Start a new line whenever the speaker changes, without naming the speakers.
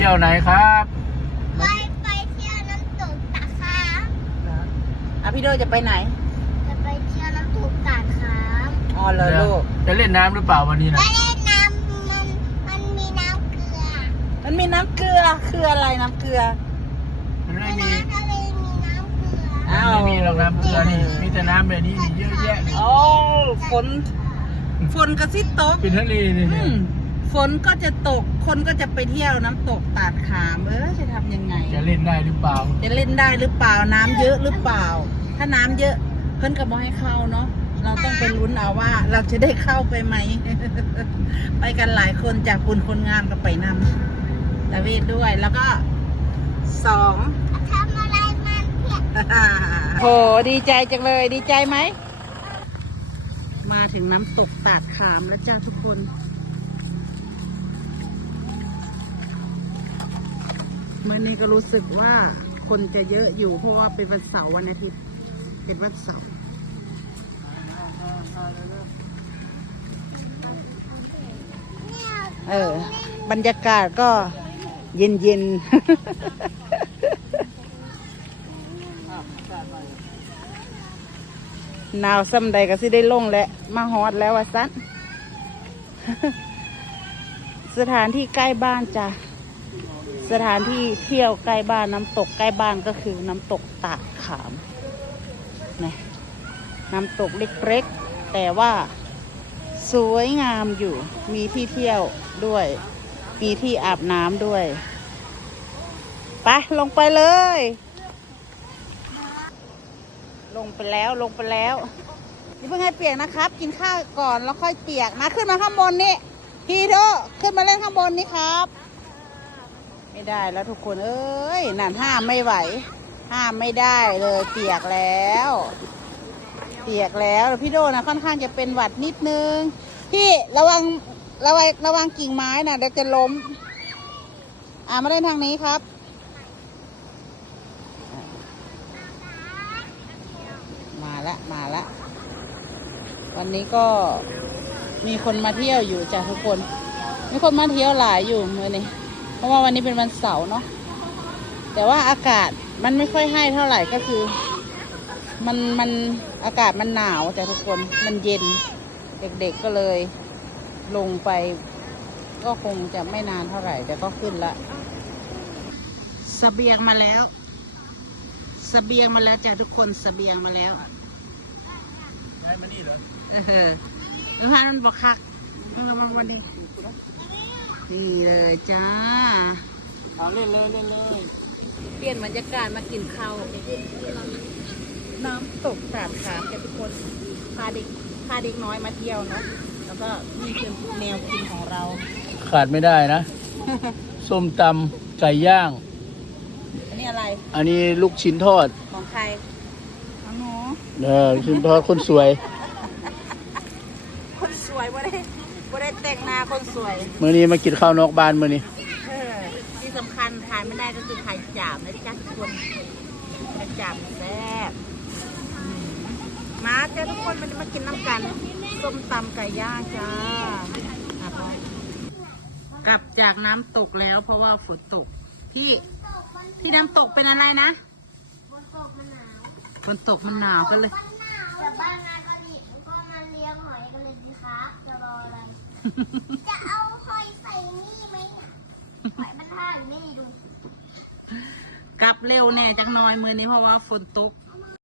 เที่ยวไหนครับ
ไปเที่ยวน้ำตกตาดค้าง
พี่โดจะไปไหน
จะไปเที่ยวน้ำตกตาดค้าง
อ๋อเหรอลูก
จะเล่นน้ำหรือเปล่าวันนี้นะ
ไปเล่นน้ำมันมีน้ำเกลือ
มันมีน้ำเกลือคืออะไรน้ำเกลือ
มันไม่มี
น้ำทะเลมีน้ำเกลือ
อ้าว
ไม่มีหรอกน้ำเกลือนี่มีแต่น้ำแบบนี้เยอะแยะเลย
โอ้ฝนกระซิบตก
เป็นทะเลเลยเนี่ย
ฝนก็จะตกคนก็จะไปเที่ยวน้ำตกตาดขามจะทำยังไง
จะเล่นได้หรือเปล่า
จะเล่นได้หรือเปล่าน้ำเยอะหรือเปล่า ถ้าน้ำเยอะเพิ่นก็บอกให้เข้าเนาะเราต้องไปลุ้นเอาว่า เราจะได้เข้าไปไหม ไปกันหลายคนจากคุณคนงามก็ไปนำตะเวทด้วยแล้วก็2
ทำอะไรมันเพี้ย
โหดีใจจังเลยดีใจไหมมาถึงน้ำตกตาดขามแล้วจ้าทุกคนวันนี้ก็รู้สึกว่าคนจะเยอะอยู่เพราะว่าเป็นวันเสาร์วันอาทิตย์เป็นวันเสาร์บรรยากาศก็เย็นเย็น หนาวซ้ำใดก็สิได้ลงแล้วมาฮอดแล้ววะซัน สถานที่ใกล้บ้านจ้ะสถานที่เที่ยวใกล้บ้านน้ำตกใกล้บ้านก็คือน้ำตกตาดขามนะน้ำตกเล็กๆแต่ว่าสวยงามอยู่มีที่เที่ยวด้วยมีที่อาบน้ำด้วยไปลงไปเลยลงไปแล้วนี่เพิ่งให้เปียกนะครับกินข้าวก่อนแล้วค่อยเปียกมาขึ้นมาข้างบนนี่ฮีโร่ขึ้นมาเล่นข้างบนนี่ครับไม่ได้แล้วทุกคนเอ้ยนั่นห้ามไม่ไหวห้ามไม่ได้เลยเปียกแล้วพี่โดนะค่อนข้างจะเป็นหวัดนิดนึงพี่ระวังกิ่งไม้นะเดี๋ยวจะล้มมาเล่นทางนี้ครับมาละวันนี้ก็มีคนมาเที่ยวอยู่จ้ะทุกคนมีคนมาเที่ยวหลายอยู่มื้อนี้เพราะว่าวันนี้เป็นวันเสาร์เนาะแต่ว่าอากาศมันไม่ค่อยให้เท่าไหร่ก็คือมันอากาศมันหนาวจ้ะทุกคนมันเย็นเด็กๆก็เลยลงไปก็คงจะไม่นานเท่าไหร่แต่ก็ขึ้นละเสบียงมาแล้วจ้ะทุกคนเสบียงมาแล้ว
ได้มานี่เหรอ
แล้วพามันบอกคักมันวันนี้นี่เลยจ้า
เอาเล่นเลย
เปลี่ยนบรรยากาศมากินข้าวน้ำตกตาดขามจ้ะทุกคนพาเด็กน้อยมาเที่ยวเนาะแล้วก็นี่คือแนวกินของเรา
ขาดไม่ได้นะ ส้มตำไก่ย่าง
อันนี้อะไร
อันนี้ลูกชิ้นทอด
ของใครของหนู
ลูกชิ้นทอดคนสวย
คนสวยว่าได้แต่งหน้าคนสวย
มื้อนี้มากินข้าวนอกบ้านมื้อนี้
ที่สำคัญทานไม่ได้ก็คือไข่จามนะจ๊ะทุกคนไข่จามแซ่บมาจ้ะทุกคนมันมากินน้ำกันส้มตำไก่ย่างจ้ากลับจากน้ำตกแล้วเพราะว่าฝนตกที่น้ำตกเป็นอะไรนะฝนตกมันหนาวก็เลย
จะบ้านงานก็ดิก็มาเลี้ยงหอยกันเลยสิครับจะรออะไร จะเอาหอยใส่นี่ไหมหอยมันท่าอยู่นี่ดู
กลับเร็วแน่จังน้อยมือนี้เพราะว่าฝนตก